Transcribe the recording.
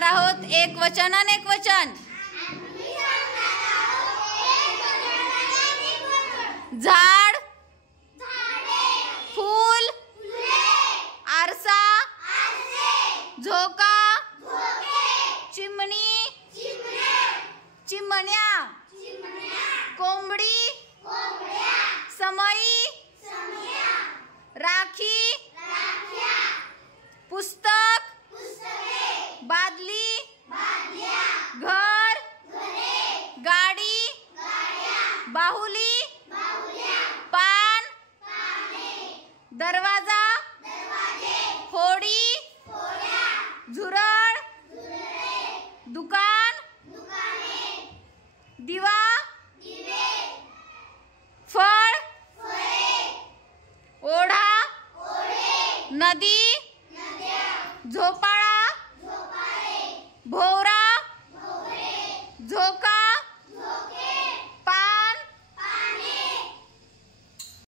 सांगणार आहोत एक वचन अनेक वचन। झाड, फूल, आरसा, झोका, चिमणी, चिमण्या, कोंबडी, समई, राखी, पुस्तक, बादली, घर, गाडी, बाहुली, पान, दरवाजा, होडी, झुरळ, दुकान, दिवा, फळ, ओढा, नदी, झोपाळा, भोवरा, झोका,